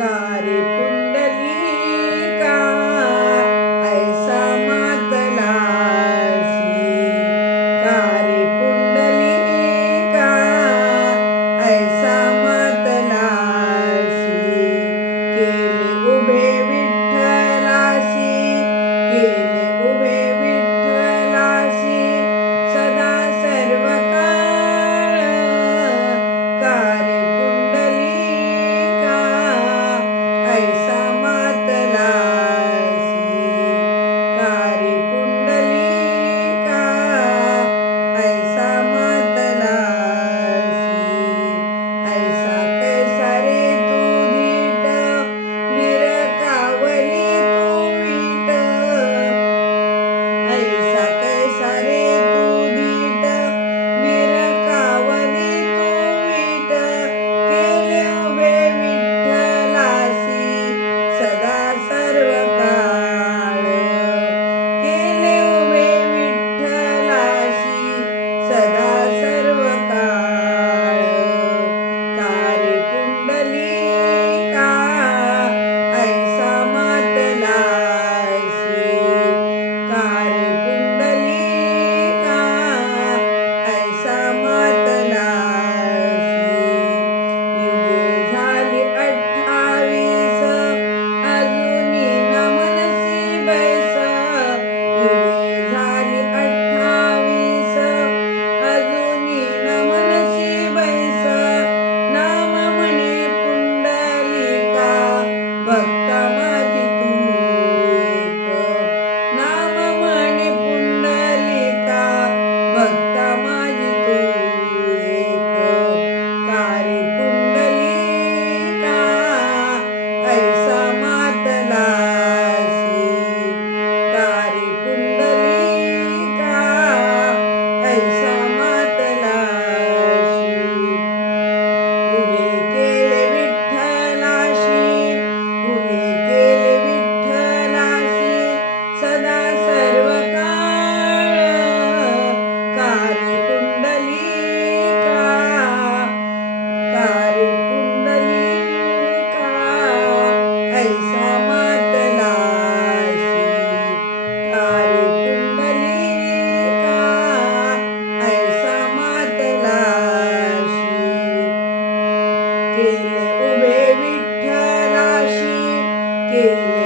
കാരെ केले उभे विठ्ठलाशी केले